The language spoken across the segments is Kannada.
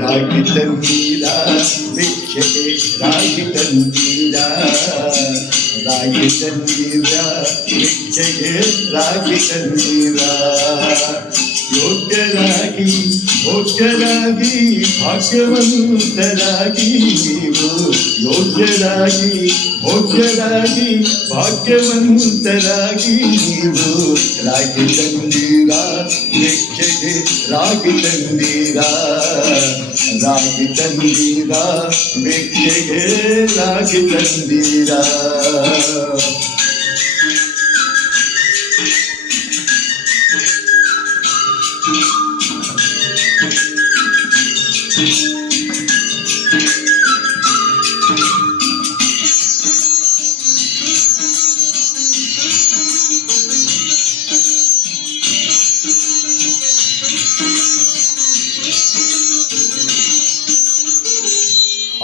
ರಾಗಿ ತಂದೀರ ಭಿಕ್ಷೆಗೆ ರಾಗಿ ತಂದೀರ, ರಾಗಿ ತಂದೀರ ಭಿಕ್ಷೆಗೆ ರಾಗಿ ತಂದೀರ. ಯೋಗ್ಯರಾಗಿ ಭೋಗ್ಯರಾಗಿ ಭಾಗ್ಯವಂತರಾಗಿ ನೀವು, ಯೋಗ್ಯರಾಗಿ ಭೋಗ್ಯರಾಗಿ ಭಾಗ್ಯವಂತರಾಗಿ ನೀವು. ರಾಗಿ ತಂದೀರ ಭಿಕ್ಷೆಗೆ ರಾಗಿ ತಂದೀರ, ರಾಗಿ ತಂದೀರ ಭಿಕ್ಷೆಗೆ ರಾಗಿ ತಂದೀರ.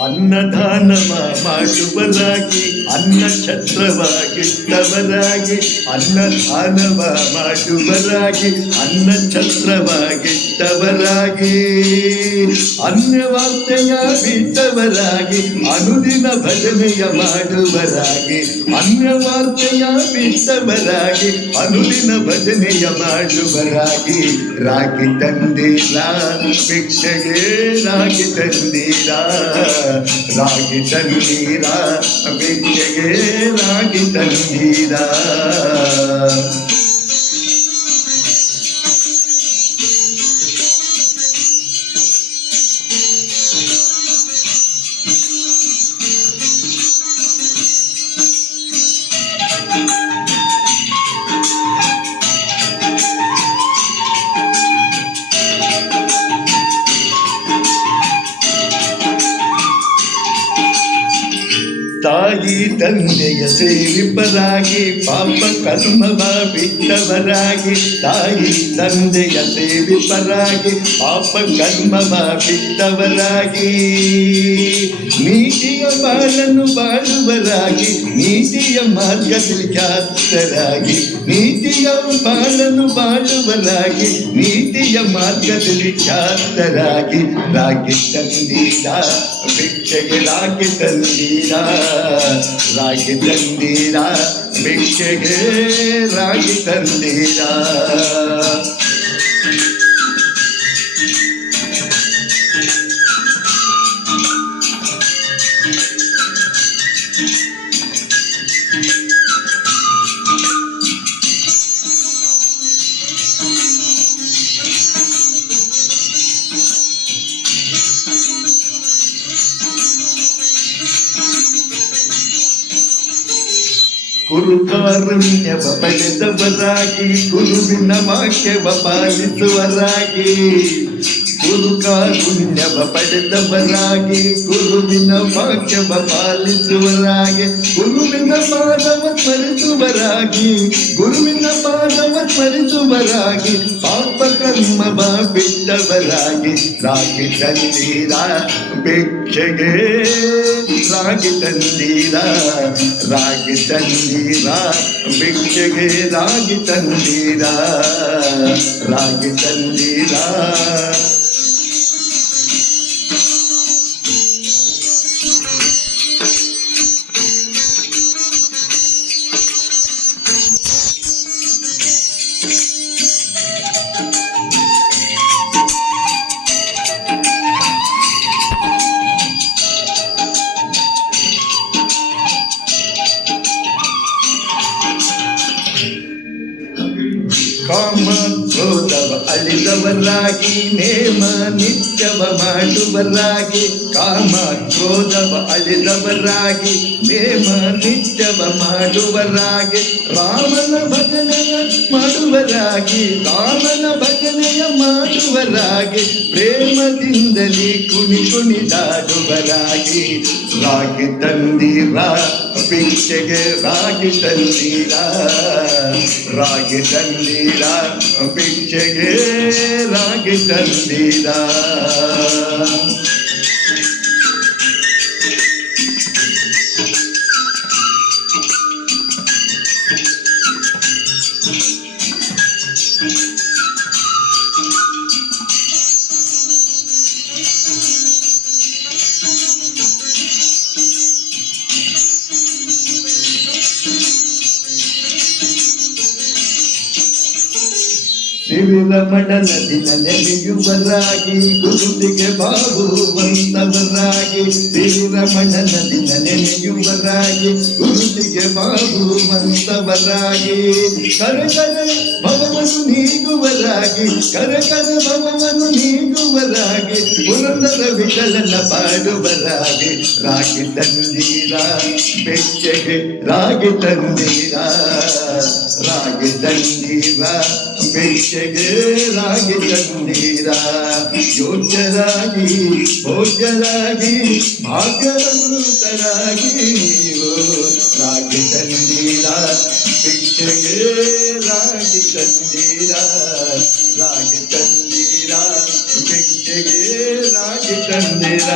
ಅನ್ನದಾನವ ಮಾಡುವರಾಗಿ, ಅನ್ನ ಛತ್ರವಾಗಿಟ್ಟವರಾಗಿ, ಅನ್ನದಾನವ ಮಾಡುವರಾಗಿ, ಅನ್ನ ಛತ್ರವಾಗಿಟ್ಟವರಾಗಿ, ಅನ್ಯವಾರ್ತೆಯ ಬಿಟ್ಟವರಾಗಿ, ಅನುದಿನ ಭಜನೆಯ ಮಾಡುವರಾಗಿ, ಅನ್ಯವಾರ್ತೆಯ ಬಿಟ್ಟವರಾಗಿ, ಅನುದಿನ ಭಜನೆಯ ಮಾಡುವರಾಗಿ. ರಾಗಿ ತಂದೀರ ಭಿಕ್ಷೆಗೆ ರಾಗಿ ತಂದೀರ, ರಾಗಿ ತಂದೀರ ಭಿಕ್ಷೆಗೆ ರಾಗಿ ತಂದೀರ. ತಾಯಿ ತಂದೆಯ ಸೇವಿಪರಾಗಿ, ಪಾಪ ಕರ್ಮವ ಬಿಟ್ಟವರಾಗಿ, ತಾಯಿ ತಂದೆಯ ಸೇವಿಪರಾಗಿ, ಪಾಪ ಕರ್ಮವ ಬಿಟ್ಟವರಾಗಿ, ನೀತಿಯ ಬಾಳನ್ನು ಬಾಳುವರಾಗಿ, ನೀತಿಯ ಮಾರ್ಗದಲ್ಲಿ ಖ್ಯಾತರಾಗಿ, ನೀತಿಯ ಬಾಳನ್ನು ಬಾಳುವರಾಗಿ, ನೀತಿಯ ಮಾರ್ಗದಲ್ಲಿ ಖ್ಯಾತರಾಗಿ. ರಾಗಿ ತಂದೀರ ಭಿಕ್ಷೆಗೆ ರಾಗಿ ತಂದೀರ, ರಾಗಿ ತಂದೀರ ಭಿಕ್ಷೆಗೆ ರಾಗಿ ತಂದೀರ. ಗುರುಕಾರುಣ್ಯವ ಪಡೆದವರಾಗಿ, ಗುರುವಿನ ವಾಕ್ಯವ ಪಾಲಿಸುವರಾಗಿ, ಗುರುಕಾರುಣ್ಯವ ಪಡೆದವರಾಗಿ, ಗುರುವಿನ ವಾಕ್ಯವ ಪಾಲಿಸುವರಾಗಿ, ಗುರುವಿನ ಪಾದವ ಸ್ಮರಿಸುವರಾಗಿ, ಗುರುವಿನ ಪಾದವ ಸ್ಮರಿಸುವರಾಗಿ, ಪಾಪ ಕರ್ಮವ ಬಿಟ್ಟವರಾಗಿ. ರಾಗಿ ತಂದೀರ ಭಿಕ್ಷೆಗೆ ರಾಗಿ ತಂದೀರ, ರಾಗಿ ತಂದೀರ ಭಿಕ್ಷೆಗೆ ರಾಗಿ ತಂದೀರ, ರಾಗಿ ತಂದೀರ. ಕಾಮ ಕ್ರೋಧವ ಅಳಿದವರಾಗಿ, ನೇಮ ನಿತ್ಯವ ಮಾಡುವರಾಗಿ, ಕಾಮ ಕ್ರೋಧವ ಅಳಿದವರಾಗಿ, ನೇಮ ನಿತ್ಯವ ಮಾಡುವರಾಗಿ, ರಾಮನ ಭಜನೆಯ ಮಾಡುವರಾಗಿ, ರಾಮನ ಭಜನೆಯ ಮಾಡುವರಾಗಿ, ಪ್ರೇಮದಿಂದಲೇ ಕುಣಿದಾಡುವರಾಗಿ. ರಾಗಿ ತಂದೀರ ಭಿಕ್ಷೆಗೆ ರಾಗಿ ತಂದೀರ, ರಾಗಿ ತಂದೀರ ಭಿಕ್ಷೆಗೆ ರಾಗಿ ತಂದೀರ. ರಮಣನ ದಿನ ನೆನೆಯುವರಾಗಿ ಗುರುತಿಗೆ ಬಾಬುವಂತವರಾಗಿ ಶ್ರೀರಮಣನ ದಿನ ನೆನೆಯುವರಾಗಿ ಗುರುತಿಗೆ ಬಾಬುವಂತವರಾಗಿ ಕರಕರ ಭವವನ್ನು ನೀಗುವರಾಗಿ ಕರಕರ ಭವವನ್ನು ನೀಗುವರಾಗಿ ಪುರಂದರ ವಿಠಲನ ಪಾಡುವರಾಗಿ ರಾಗಿ ತಂದೀರ ಬೆಚ್ಚಗೆ ರಾಗಿ ತಂದೀರ ರಾಗಿ ತಂದೀರ ಬೆಚ್ಚಗೆ ರಾಗಿ ತಂದೀರ ಯೋಗ್ಯರಾಗಿ ಭೋಗ್ಯರಾಗಿ ಭಾಗ್ಯವಂತರಾಗಿ ನೀವು ರಾಗಿ ತಂದೀರ ಬೆಚ್ಚಗೆ ರಾಗಿ ತಂದೀರ ರಾಗಿ ತಂದೀರ ಬೆಚ್ಚಗೆ ರಾಗಿ ತಂದೀರ